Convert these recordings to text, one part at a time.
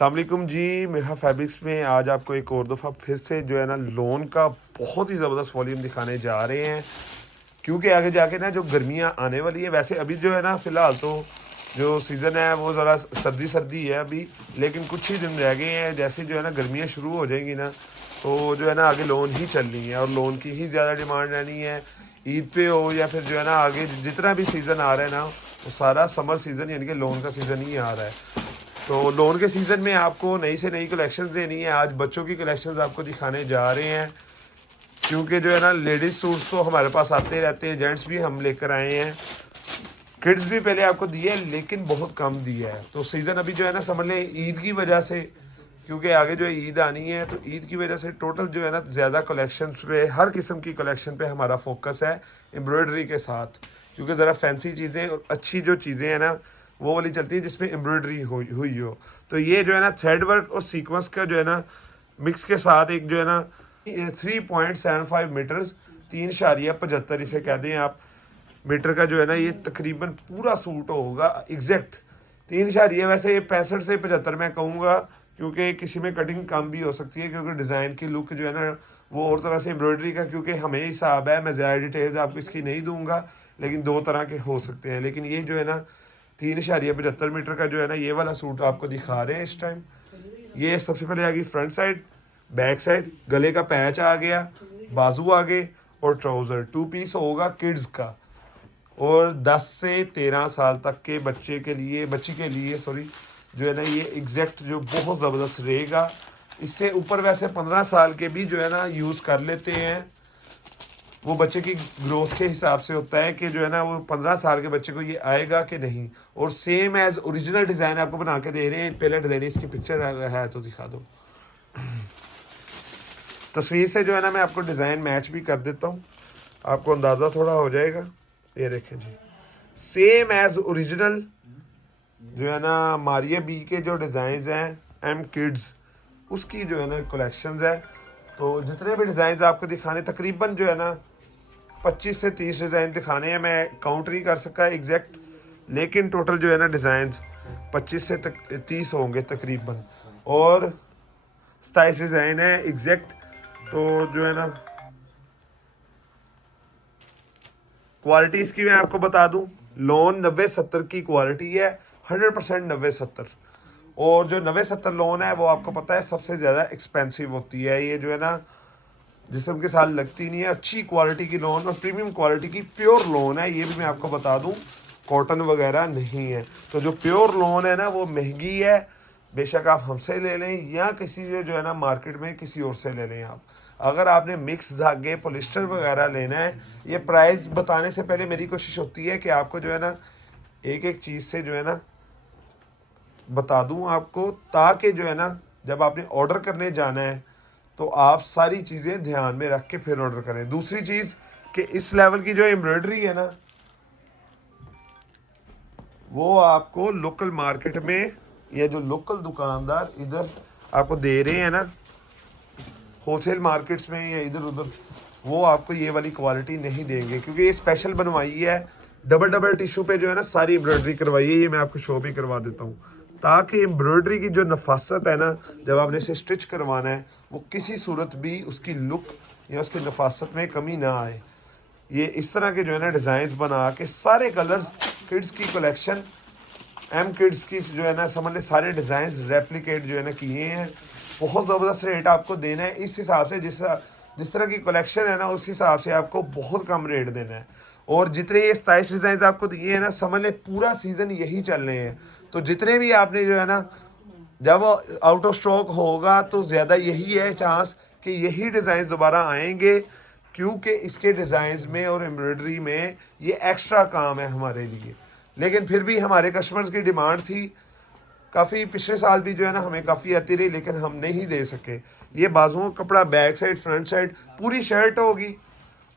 अस्सलामुअलैकुम जी, मेरा फैब्रिक्स में आज आपको एक और दफ़ा फिर से जो है ना लोन का बहुत ही ज़बरदस्त वॉल्यूम दिखाने जा रहे हैं। क्योंकि आगे जाके ना जो गर्मियाँ आने वाली है, वैसे अभी जो है ना फ़िलहाल तो जो सीज़न है वो ज़रा सर्दी सर्दी है अभी, लेकिन कुछ ही दिन रह गए हैं। जैसे जो है ना गर्मियाँ शुरू हो जाएंगी ना, तो जो है ना आगे लोन ही चलनी है और लोन की ही ज़्यादा डिमांड रहनी है। ईद पे हो या फिर जो है ना आगे जितना भी सीज़न आ रहा है ना, वो सारा समर सीज़न यानी कि लोन का सीज़न ही आ रहा है। तो लोन के सीज़न में आपको नई से नई कलेक्शंस देनी है। आज बच्चों की कलेक्शंस आपको दिखाने जा रहे हैं, क्योंकि जो है ना लेडीज़ सूट्स तो हमारे पास आते रहते हैं, जेंट्स भी हम लेकर आए हैं, किड्स भी पहले आपको दिए हैं लेकिन बहुत कम दिया है। तो सीज़न अभी जो है ना समझ लें ईद की वजह से, क्योंकि आगे जो है ईद आनी है, तो ईद की वजह से टोटल जो है ना ज़्यादा कलेक्शंस पे, हर किस्म की कलेक्शन पे हमारा फोकस है एम्ब्रॉयडरी के साथ। क्योंकि ज़रा फैंसी चीज़ें और अच्छी जो चीज़ें हैं ना वो वाली चलती है जिसमें एम्ब्रॉयडरी हुई हो। तो ये जो है ना थ्रेड वर्क और सीक्वेंस का जो है ना मिक्स के साथ एक जो है ना 3.75 मीटर्स, 3.75 इसे कहते हैं आप, मीटर का जो है ना ये तकरीबन पूरा सूट होगा एग्जैक्ट 3 इशारिया। वैसे ये 65 से 75 मैं कहूँगा, क्योंकि किसी में कटिंग कम भी हो सकती है, क्योंकि डिज़ाइन की लुक जो है ना वो और तरह से एम्ब्रॉयडरी का, क्योंकि हमें हिसाब है, मैं ज़्यादा डिटेल्स आपको इसकी नहीं दूंगा, लेकिन दो तरह के हो सकते हैं। लेकिन ये जो है ना 3.75 मीटर का जो है ना ये वाला सूट आपको दिखा रहे हैं इस टाइम। ये सबसे पहले आ गई फ्रंट साइड, बैक साइड, गले का पैच आ गया, बाजू आगे और ट्राउज़र 2 पीस होगा किड्स का। और 10 से 13 साल तक के बच्चे के लिए, बच्ची के लिए सॉरी, जो है ना ये एग्जैक्ट जो बहुत ज़बरदस्त रहेगा। इससे ऊपर वैसे 15 साल के भी जो है ना यूज़ कर लेते हैं, वो बच्चे की ग्रोथ के हिसाब से होता है कि जो है ना वो 15 साल के बच्चे को ये आएगा कि नहीं। और सेम एज ओरिजिनल डिज़ाइन आपको बना के दे रहे हैं। पहले डिज़ाइन इसकी पिक्चर है तो दिखा दो। तस्वीर से जो है ना मैं आपको डिज़ाइन मैच भी कर देता हूँ, आपको अंदाज़ा थोड़ा हो जाएगा। ये देखें जी, सेम एज ओरिजिनल जो है ना मारिया बी के जो डिज़ाइंस हैं एम किड्स, उसकी जो है ना कलेक्शंस है। तो जितने भी डिज़ाइंस आपको दिखाने, तकरीबन जो है ना 25 से 30 डिज़ाइन दिखाने हैं। मैं काउंट नहीं कर सका एग्जैक्ट, लेकिन टोटल जो है ना डिज़ाइंस 25 से 30 होंगे तकरीबन, और 27 डिज़ाइन है एग्जैक्ट। तो जो है ना क्वालिटी इसकी मैं आपको बता दूं, लोन 90-70 की क्वालिटी है, 100% 90-70। और जो 90-70 लोन है वो आपको पता है सबसे ज़्यादा एक्सपेंसिव होती है। ये जो है ना जिस्म के साथ लगती नहीं है, अच्छी क्वालिटी की लोन और प्रीमियम क्वालिटी की प्योर लोन है, ये भी मैं आपको बता दूं, कॉटन वगैरह नहीं है। तो जो प्योर लोन है ना वो महंगी है, बेशक आप हमसे ले लें या किसी जो है ना मार्केट में किसी और से ले लें आप। अगर आपने मिक्स धागे पॉलिस्टर वगैरह लेना है, ये प्राइस बताने से पहले मेरी कोशिश होती है कि आपको जो है ना एक एक चीज़ से जो है ना बता दूं आपको, ताकि जो है ना जब आपने ऑर्डर करने जाना है तो आप सारी चीज़ें ध्यान में रख के फिर ऑर्डर करें। दूसरी चीज़ कि इस लेवल की जो एम्ब्रॉयडरी है ना वो आपको लोकल मार्केट में या जो लोकल दुकानदार इधर आपको दे रहे हैं ना होलसेल मार्केट्स में या इधर उधर, वो आपको ये वाली क्वालिटी नहीं देंगे, क्योंकि ये स्पेशल बनवाई है, डबल डबल टिश्यू पे जो है ना सारी एम्ब्रॉयडरी करवाई है। ये मैं आपको शो भी करवा देता हूँ, ताकि एम्ब्रॉयडरी की जो नफासत है ना जब आपने इसे स्टिच करवाना है, वो किसी सूरत भी उसकी लुक या उसकी नफासत में कमी ना आए। ये इस तरह के जो है ना डिज़ाइंस बना के सारे कलर्स, किड्स की कलेक्शन एम किड्स की जो है ना समझ लें सारे डिज़ाइंस रेप्लिकेट जो है ना किए हैं। बहुत ज़बरदस्त रेट आपको देना है इस हिसाब से, जिस तरह की कलेक्शन है ना उस हिसाब से आपको बहुत कम रेट देना है। और जितने ये 27 डिज़ाइन आपको दिए हैं ना, समझ लें पूरा सीज़न यही चल रहे हैं। तो जितने भी आपने जो है ना, जब आउट ऑफ स्टॉक होगा तो ज़्यादा यही है चांस कि यही डिज़ाइन दोबारा आएंगे, क्योंकि इसके डिज़ाइंस में और एम्ब्रॉयडरी में ये एक्स्ट्रा काम है हमारे लिए। लेकिन फिर भी हमारे कस्टमर्स की डिमांड थी काफ़ी, पिछले साल भी जो है ना हमें काफ़ी आती रही, लेकिन हम नहीं दे सके। ये बाजुओं का कपड़ा, बैक साइड फ्रंट साइड पूरी शर्ट होगी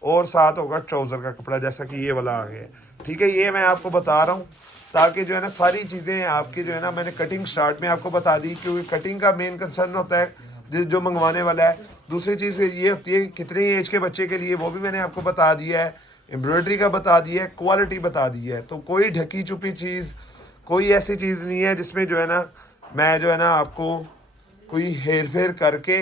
और साथ होगा ट्राउज़र का कपड़ा, जैसा कि ये वाला आ गया। ठीक है, ये मैं आपको बता रहा हूँ ताकि जो है ना सारी चीज़ें आपकी जो है ना, मैंने कटिंग स्टार्ट में आपको बता दी, क्योंकि कटिंग का मेन कंसर्न होता है जो मंगवाने वाला है। दूसरी चीज़ ये होती है कितने एज के बच्चे के लिए, वो भी मैंने आपको बता दिया है, एम्ब्रॉयडरी का बता दिया है, क्वालिटी बता दी है। तो कोई ढकी छुपी चीज़, कोई ऐसी चीज़ नहीं है जिसमें जो है ना मैं जो है ना आपको कोई हेर फेर करके,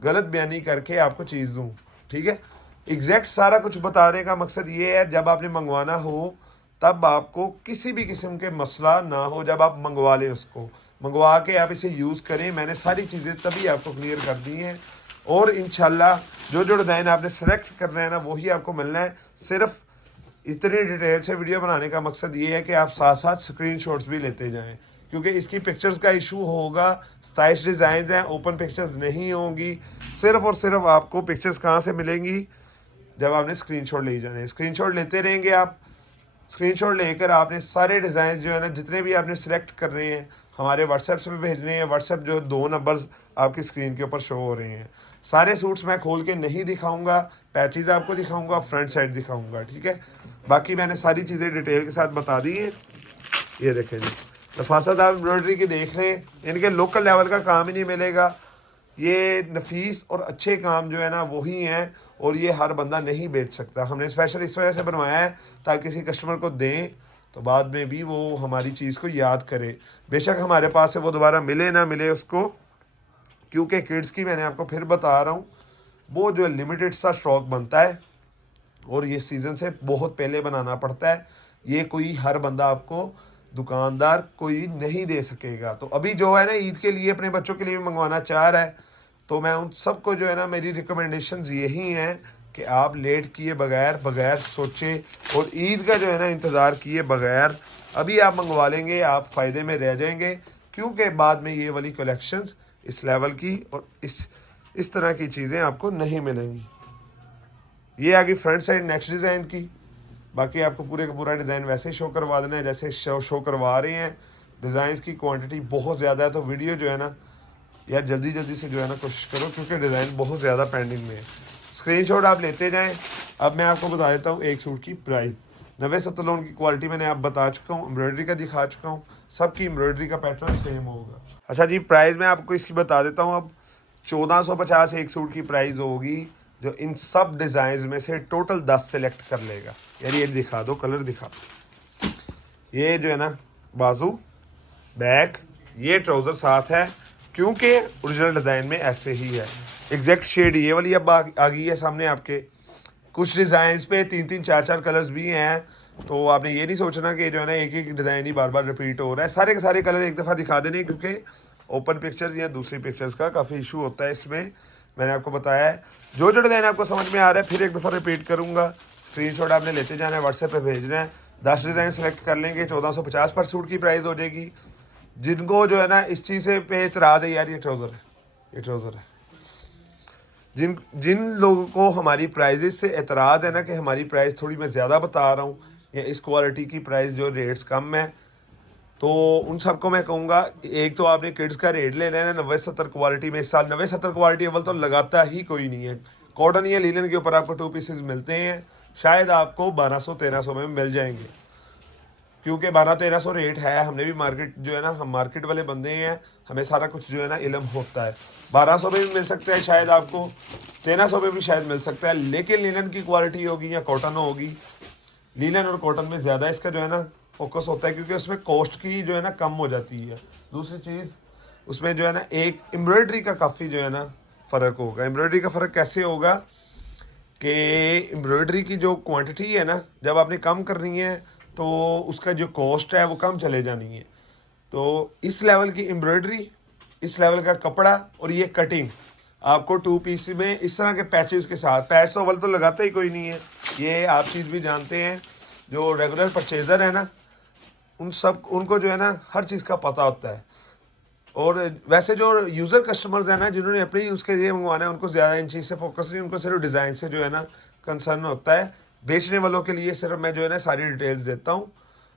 गलत बयानी करके आपको चीज़ दूँ, ठीक है। एग्जैक्ट सारा कुछ बताने का मकसद ये है, जब आपने मंगवाना हो तब आपको किसी भी किस्म के मसला ना हो, जब आप मंगवा लें उसको, मंगवा के आप इसे यूज़ करें। मैंने सारी चीज़ें तभी आपको क्लियर कर दी हैं, और इंशाल्लाह जो जो डिज़ाइन आपने सेलेक्ट करना है ना वही आपको मिलना है। सिर्फ इतने डिटेल से वीडियो बनाने का मकसद ये है कि आप साथ साथ स्क्रीनशॉट्स भी लेते जाएं, क्योंकि इसकी पिक्चर्स का इशू होगा। 27 डिज़ाइन हैं, ओपन पिक्चर्स नहीं होंगी। सिर्फ और सिर्फ आपको पिक्चर्स कहाँ से मिलेंगी, जब आपने स्क्रीनशॉट ले जाने। स्क्रीनशॉट लेते रहेंगे आप, स्क्रीनशॉट लेकर आपने सारे डिज़ाइन जो है ना, जितने भी आपने सेलेक्ट करने हैं, हमारे व्हाट्सएप से भी भेजने हैं। व्हाट्सएप जो 2 नंबर्स आपकी स्क्रीन के ऊपर शो हो रहे हैं। सारे सूट्स मैं खोल के नहीं दिखाऊंगा, पैचेज आपको दिखाऊंगा, फ्रंट साइड दिखाऊंगा, ठीक है। बाकी मैंने सारी चीज़ें डिटेल के साथ बता दी हैं। ये देखें जी, नफासत आप एम्ब्रॉयडरी की देख रहे हैं, इनके लोकल लेवल का काम ही नहीं मिलेगा। ये नफीस और अच्छे काम जो है ना वही हैं, और ये हर बंदा नहीं बेच सकता। हमने स्पेशल इस वजह से बनवाया है ताकि किसी कस्टमर को दें तो बाद में भी वो हमारी चीज़ को याद करे। बेशक हमारे पास से वो दोबारा मिले ना मिले उसको, क्योंकि किड्स की मैंने आपको फिर बता रहा हूँ, वो जो लिमिटेड सा स्टॉक बनता है और ये सीज़न से बहुत पहले बनाना पड़ता है। ये कोई हर बंदा आपको, दुकानदार कोई नहीं दे सकेगा। तो अभी जो है ना ईद के लिए अपने बच्चों के लिए भी मंगवाना चाह रहा है, तो मैं उन सबको जो है ना, मेरी रिकमेंडेशंस यही हैं कि आप लेट किए बगैर, बगैर सोचे और ईद का जो है ना इंतज़ार किए बगैर अभी आप मंगवा लेंगे, आप फ़ायदे में रह जाएंगे। क्योंकि बाद में ये वाली कलेक्शंस इस लेवल की और इस तरह की चीज़ें आपको नहीं मिलेंगी। ये आ गई फ्रंट साइड नेक्स्ट डिज़ाइन की। बाकी आपको पूरे का पूरा डिज़ाइन वैसे ही शो करवा देना है जैसे शो करवा रहे हैं। डिज़ाइंस की क्वांटिटी बहुत ज़्यादा है, तो वीडियो जो है ना यार जल्दी जल्दी से जो है ना कोशिश करो, क्योंकि डिज़ाइन बहुत ज़्यादा पेंडिंग में है। स्क्रीनशॉट आप लेते जाएं। अब मैं आपको बता देता हूँ एक सूट की प्राइस। 90-70 लोन की क्वालिटी मैंने आप बता चुका हूँ, एम्ब्रॉयडरी का दिखा चुका हूँ, सबकी एम्ब्रॉयडरी का पैटर्न सेम होगा। अच्छा जी, प्राइस मैं आपको इसकी बता देता हूँ। अब 1450 एक सूट की प्राइस होगी, जो इन सब डिज़ाइन में से टोटल 10 सेलेक्ट कर लेगा। यार ये दिखा दो, कलर दिखा दो। ये जो है ना बाजू, बैक, ये ट्राउज़र साथ है, क्योंकि ओरिजिनल डिज़ाइन में ऐसे ही है। एग्जैक्ट शेड ये वाली अब आ गई है सामने आपके। कुछ डिज़ाइंस पे 3-3 4-4 कलर्स भी हैं, तो आपने ये नहीं सोचना कि जो है ना एक एक डिज़ाइन ही बार बार रिपीट हो रहा है। सारे के सारे कलर एक दफ़ा दिखा देने, क्योंकि ओपन पिक्चर्स या दूसरी पिक्चर्स का काफ़ी इशू होता है इसमें। मैंने आपको बताया है, जो जो डिज़ाइन आपको समझ में आ रहा है फिर एक दफ़ा रिपीट करूँगा। स्क्रीनशॉट आपने लेते जाना है, व्हाट्सएप पे भेजना है। 10 डिज़ाइन सेलेक्ट कर लेंगे, 1450 पर सूट की प्राइस हो जाएगी। जिनको जो है ना इस चीज़ से पे एतराज़ है, यार ये ट्राउज़र है, ये ट्राउज़र है। जिन लोगों को हमारी प्राइजेस से एतराज़ है ना कि हमारी प्राइस थोड़ी मैं ज़्यादा बता रहा हूँ, या इस क्वालिटी की प्राइस जो रेट्स कम है, तो उन सबको मैं कहूँगा, एक तो आपने किड्स का रेट ले लेना 90-70 क्वालिटी में। इस साल 90-70 क्वालिटी अव्वल तो लगाता ही कोई नहीं है। कॉटन या लीलन के ऊपर आपको 2 पीसेस मिलते हैं, शायद आपको 1200-1300 में मिल जाएंगे, क्योंकि 1200-1300 रेट है। हमने भी मार्केट जो है ना, हम मार्केट वाले बंदे हैं, हमें सारा कुछ जो है ना इल्म होता है। 1200 में भी मिल सकता है शायद आपको, 1300 में भी शायद मिल सकता है, लेकिन लिनन की क्वालिटी होगी या कॉटन होगी। लिनन और कॉटन में ज़्यादा इसका जो है ना फोकस होता है, क्योंकि उसमें कॉस्ट की जो है ना कम हो जाती है। दूसरी चीज़ उसमें जो है ना एक एम्ब्रॉयडरी का काफ़ी जो है ना फ़र्क होगा। एम्ब्रॉयडरी का फ़र्क कैसे होगा कि एम्ब्रॉयडरी की जो क्वांटिटी है ना, जब आपने कम करनी है तो उसका जो कॉस्ट है वो कम चले जानी है। तो इस लेवल की एम्ब्रॉयडरी, इस लेवल का कपड़ा और ये कटिंग आपको 2 पीस में इस तरह के पैचेस के साथ, पैच तो अव्वल तो लगाता ही कोई नहीं है, ये आप चीज़ भी जानते हैं। जो रेगुलर परचेज़र है ना, उनको जो है ना हर चीज़ का पता होता है। और वैसे जो यूज़र कस्टमर्स हैं ना, जिन्होंने अपने यूज़ के लिए मंगवाना है, उनको ज़्यादा इन चीज़ से फोकस नहीं, उनको सिर्फ डिज़ाइन से जो है ना कंसर्न होता है। बेचने वालों के लिए सिर्फ मैं जो है ना सारी डिटेल्स देता हूँ।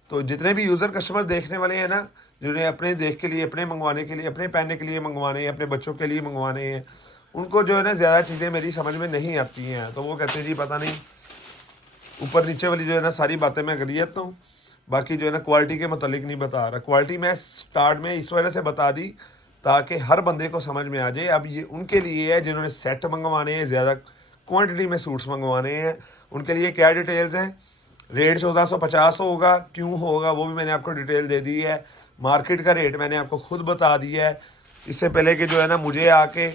तो जितने भी यूज़र कस्टमर देखने वाले हैं ना, जिन्हें अपने देख के लिए, अपने मंगवाने के लिए, अपने पहनने के लिए मंगवाने हैं, अपने बच्चों के लिए मंगवाने हैं, उनको जो है ना ज़्यादा चीज़ें मेरी समझ में नहीं आती हैं। तो वो कहते हैं जी पता नहीं, ऊपर नीचे वाली जो है ना सारी बातें मैं कर जाता हूँ, बाकी जो है ना क्वालिटी के मतलब नहीं बता रहा। क्वालिटी मैं स्टार्ट में इस वजह से बता दी ताकि हर बंदे को समझ में आ जाए। अब ये उनके लिए है जिन्होंने सेट मंगवाने हैं, ज़्यादा क्वांटिटी में सूट्स मंगवाने हैं, उनके लिए क्या डिटेल्स हैं। रेट 1450 होगा, क्यों होगा वो भी मैंने आपको डिटेल दे दी है। मार्केट का रेट मैंने आपको खुद बता दिया है। इससे पहले कि जो है ना मुझे आके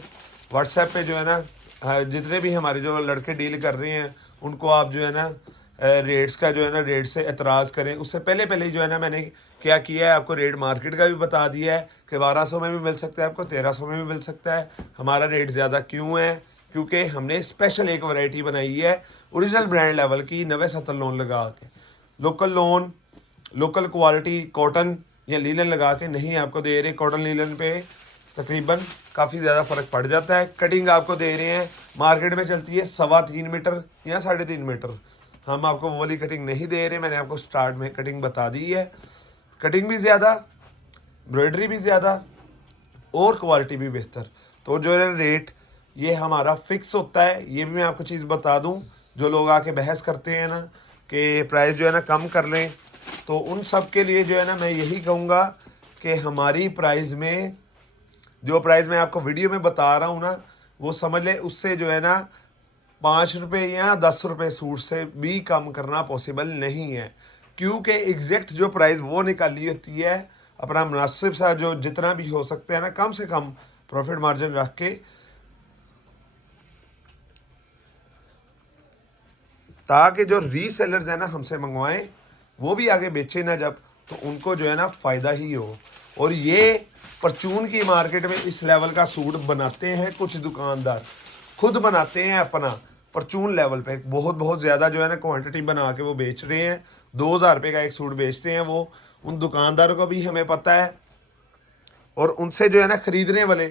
व्हाट्सएप पे जो है ना जितने भी हमारे जो लड़के डील कर रहे हैं उनको आप जो है ना रेट्स का जो है ना रेट से एतराज़ करें। उससे पहले पहले ही जो है ना मैंने क्या किया है, आपको रेट मार्केट का भी बता दिया है कि 1200 में भी मिल सकता है, आपको 1300 में भी मिल सकता है। हमारा रेट ज़्यादा क्यों है? क्योंकि हमने स्पेशल एक वैरायटी बनाई है ओरिजिनल ब्रांड लेवल की 90-70 लोन लगा के, local loan, local quality cotton या लीलन लगा के नहीं आपको दे रहे। कॉटन लीलन पे तकरीबन काफ़ी ज़्यादा फ़र्क पड़ जाता है। कटिंग आपको दे रहे हैं, मार्केट में चलती है 3.25 मीटर या 3.5 मीटर, हम आपको वो वाली कटिंग नहीं दे रहे। मैंने आपको स्टार्ट में कटिंग बता दी है। कटिंग भी ज़्यादा, एम्ब्रॉयडरी भी ज़्यादा और क्वालिटी भी बेहतर। तो जो है रेट ये हमारा फिक्स होता है। ये भी मैं आपको चीज़ बता दूं, जो लोग आके बहस करते हैं ना कि प्राइस जो है ना कम कर लें, तो उन सब के लिए जो है ना मैं यही कहूँगा कि हमारी प्राइस में जो प्राइस मैं आपको वीडियो में बता रहा हूँ ना, वो समझ लें उससे जो है ना 5 रुपये या 10 रुपये सूट से भी कम करना पॉसिबल नहीं है। क्योंकि एग्जैक्ट जो प्राइस वो निकाली होती है अपना मुनासिब सा जो जितना भी हो सकता है ना, कम से कम प्रॉफिट मार्जिन रख के, ताकि जो रीसेलर्स हैं ना हमसे मंगवाएं वो भी आगे बेचे ना जब, तो उनको जो है ना फ़ायदा ही हो। और ये परचून की मार्केट में इस लेवल का सूट बनाते हैं कुछ दुकानदार, खुद बनाते हैं अपना परचून लेवल पे, बहुत बहुत ज़्यादा जो है ना क्वांटिटी बना के वो बेच रहे हैं। 2000 रुपये का एक सूट बेचते हैं वो। उन दुकानदारों को भी हमें पता है, और उनसे जो है ना ख़रीदने वाले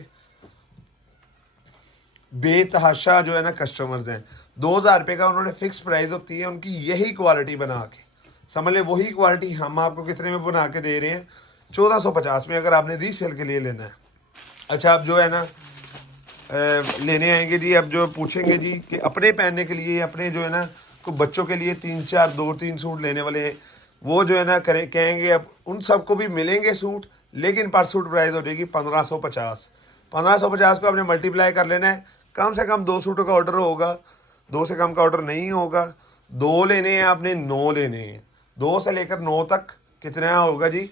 बेतहाशा जो है ना कस्टमर्स हैं। 2000 रुपये का उन्होंने फिक्स प्राइस होती है उनकी, यही क्वालिटी बना के समझ लें वही क्वालिटी हम आपको कितने में बना के दे रहे हैं, 1450 में, अगर आपने रीसेल के लिए लेना है। अच्छा, आप जो है ना लेने आएंगे जी, अब जो पूछेंगे जी कि अपने पहनने के लिए, अपने जो है ना को बच्चों के लिए 3-4 2-3 सूट लेने वाले हैं, वो जो है ना कहेंगे अब उन सबको भी मिलेंगे सूट, लेकिन पर सूट प्राइस हो जाएगी 1550। 1550 को आपने मल्टीप्लाई कर लेना है, कम से कम 2 सूटों का ऑर्डर होगा, 2 से कम का ऑर्डर नहीं होगा। 2 लेने हैं आपने, 9 लेने हैं, 2 से लेकर 9 तक कितना होगा जी?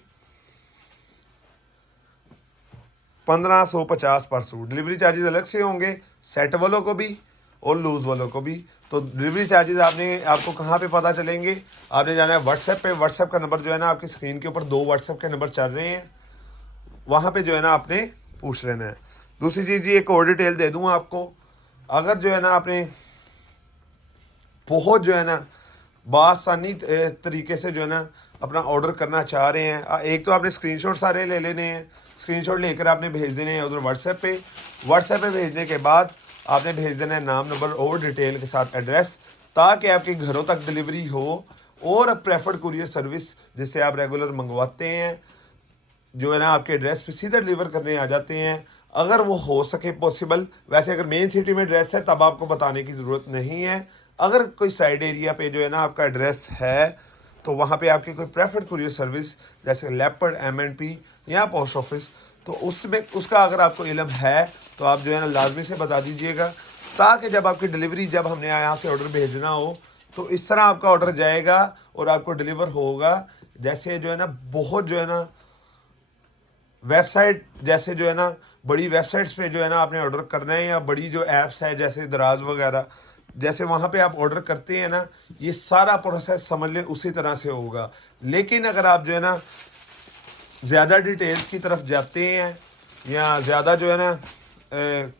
1550 पर सूट। डिलीवरी चार्जेस अलग से होंगे, सेट वालों को भी और लूज़ वालों को भी। तो डिलीवरी चार्जेस आपको कहाँ पे पता चलेंगे? आपने जाना है व्हाट्सएप पे। व्हाट्सएप का नंबर जो है ना आपकी स्क्रीन के ऊपर 2 व्हाट्सएप के नंबर चल रहे हैं, वहाँ पे जो है ना आपने पूछ लेना है। दूसरी चीज़ जी, एक और डिटेल दे दूँ आपको, अगर जो है ना आपने बहुत जो है ना बासानी तरीके से जो है ना अपना ऑर्डर करना चाह रहे हैं, एक तो आपने स्क्रीनशॉट सारे ले लेने हैं, स्क्रीनशॉट लेकर आपने भेज देने हैं उधर व्हाट्सएप पे भेजने के बाद आपने भेज देना है नाम, नंबर और डिटेल के साथ एड्रेस, ताकि आपके घरों तक डिलीवरी हो। और प्रेफर्ड कुरियर सर्विस जिससे आप रेगुलर मंगवाते हैं, जो है ना आपके एड्रेस पे सीधा डिलीवर करने आ जाते हैं, अगर वो हो सके पॉसिबल। वैसे अगर मेन सिटी में एड्रेस है तब आपको बताने की ज़रूरत नहीं है। अगर कोई साइड एरिया पे जो है ना आपका एड्रेस है, तो वहाँ पे आपकी कोई प्रेफर्ड कुरियर सर्विस जैसे लेपर्ड, एम&पी या पोस्ट ऑफिस, तो उसमें उसका अगर आपको इल्म है तो आप जो है ना लाजमी से बता दीजिएगा, ताकि जब आपकी डिलीवरी, जब हमने यहाँ से ऑर्डर भेजना हो तो इस तरह आपका ऑर्डर जाएगा और आपको डिलीवर होगा। जैसे जो है ना बहुत जो है ना वेबसाइट, जैसे जो है ना बड़ी वेबसाइट्स पे जो है ना आपने ऑर्डर करना है, या बड़ी जो ऐप्स है जैसे दराज वगैरह, जैसे वहाँ पे आप ऑर्डर करते हैं ना, ये सारा प्रोसेस समझ लें उसी तरह से होगा। लेकिन अगर आप जो है ना ज़्यादा डिटेल्स की तरफ जाते हैं, या ज़्यादा जो है ना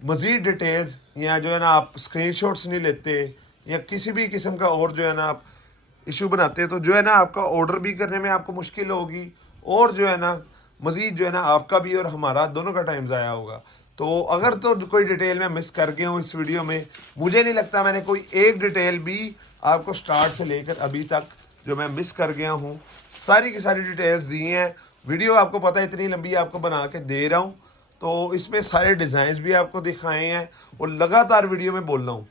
मज़ीद डिटेल्स, या जो है ना आप स्क्रीनशॉट्स नहीं लेते, या किसी भी किस्म का और जो है ना आप इशू बनाते हैं, तो जो है ना आपका ऑर्डर भी करने में आपको मुश्किल होगी, और जो है ना मज़ीद जो है ना आपका भी और हमारा दोनों का टाइम ज़ाया होगा। तो अगर तो कोई डिटेल मैं मिस कर गया हूँ इस वीडियो में, मुझे नहीं लगता मैंने कोई एक डिटेल भी आपको स्टार्ट से लेकर अभी तक जो मैं मिस कर गया हूँ, सारी की सारी डिटेल्स दी हैं। वीडियो आपको पता है इतनी लंबी आपको बना के दे रहा हूँ, तो इसमें सारे डिज़ाइंस भी आपको दिखाए हैं, और लगातार वीडियो में बोल रहा हूँ,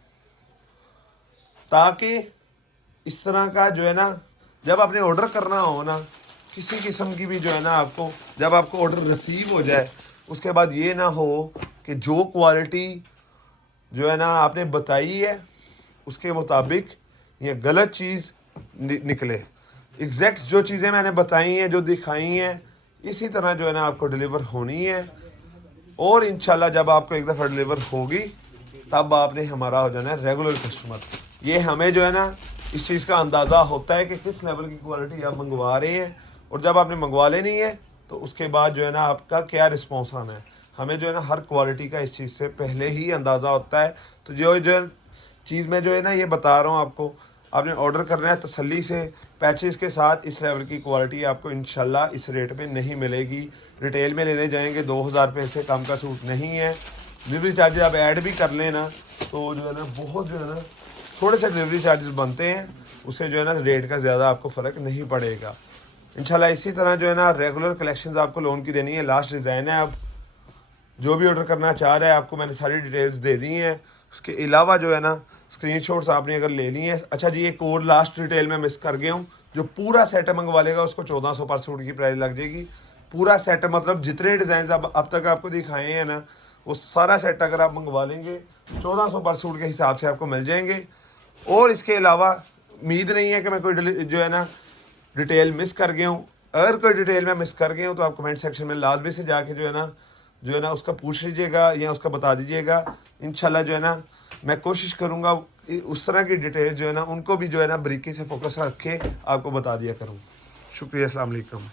ताकि इस तरह का जो है ना जब आपने ऑर्डर करना हो ना, किसी किस्म की भी जो है ना आपको, जब आपको ऑर्डर रिसीव हो जाए उसके बाद ये ना हो कि जो क्वालिटी जो है ना आपने बताई है उसके मुताबिक ये गलत चीज़ निकले। एग्जैक्ट जो चीज़ें मैंने बताई हैं, जो दिखाई हैं, इसी तरह जो है ना आपको डिलीवर होनी है। और इंशाल्लाह जब आपको एक दफ़ा डिलीवर होगी तब आपने हमारा हो जाना है रेगुलर कस्टमर। ये हमें जो है ना इस चीज़ का अंदाज़ा होता है कि किस लेवल की क्वालिटी आप मंगवा रहे हैं, और जब आपने मंगवा लेनी है तो उसके बाद जो है ना आपका क्या रिस्पॉन्स आना है। हमें जो है ना हर क्वालिटी का इस चीज़ से पहले ही अंदाज़ा होता है। तो जो चीज़ मैं जो है ना ये बता रहा हूँ आपको, आपने ऑर्डर करना है तसल्ली से पैचेस के साथ। इस लेवल की क्वालिटी आपको इंशाल्लाह इस रेट पे नहीं मिलेगी। रिटेल में लेने जाएंगे 2000 रुपये से कम का सूट नहीं है। डिलीवरी चार्जेस आप ऐड भी कर लेना तो जो है ना बहुत जो है ना थोड़े से डिलीवरी चार्जेस बनते हैं, उससे जो है ना रेट का ज़्यादा आपको फ़र्क नहीं पड़ेगा इंशाल्लाह। इसी तरह जो है ना रेगुलर कलेक्शंस आपको लोन की देनी है। लास्ट डिज़ाइन है, आप जो भी ऑर्डर करना चाह रहा है आपको मैंने सारी डिटेल्स दे दी हैं। उसके अलावा जो है ना स्क्रीनशॉट्स आपने अगर ले ली हैं। अच्छा जी, एक और लास्ट डिटेल में मिस कर गया हूँ, जो पूरा सेट मंगवा लेगा उसको 1400 पर सूट की प्राइस लग जाएगी। पूरा सेट मतलब जितने डिज़ाइन अब तक आपको दिखाए हैं ना वो सारा सेट अगर आप मंगवा लेंगे 1400 पर सूट के हिसाब से आपको मिल जाएंगे। और इसके अलावा उम्मीद नहीं है कि मैं कोई जो है ना डिटेल मिस कर गया हूँ। अगर कोई डिटेल मैं मिस कर गया हूँ तो आप कमेंट सेक्शन में लाजमी से जाके जो है ना उसका पूछ लीजिएगा या उसका बता दीजिएगा। इंशाल्लाह जो है ना मैं कोशिश करूँगा उस तरह की डिटेल जो है ना उनको भी जो है ना बारीकी से फोकस रख के आपको बता दिया करूँ। शुक्रिया, अस्सलाम वालेकुम।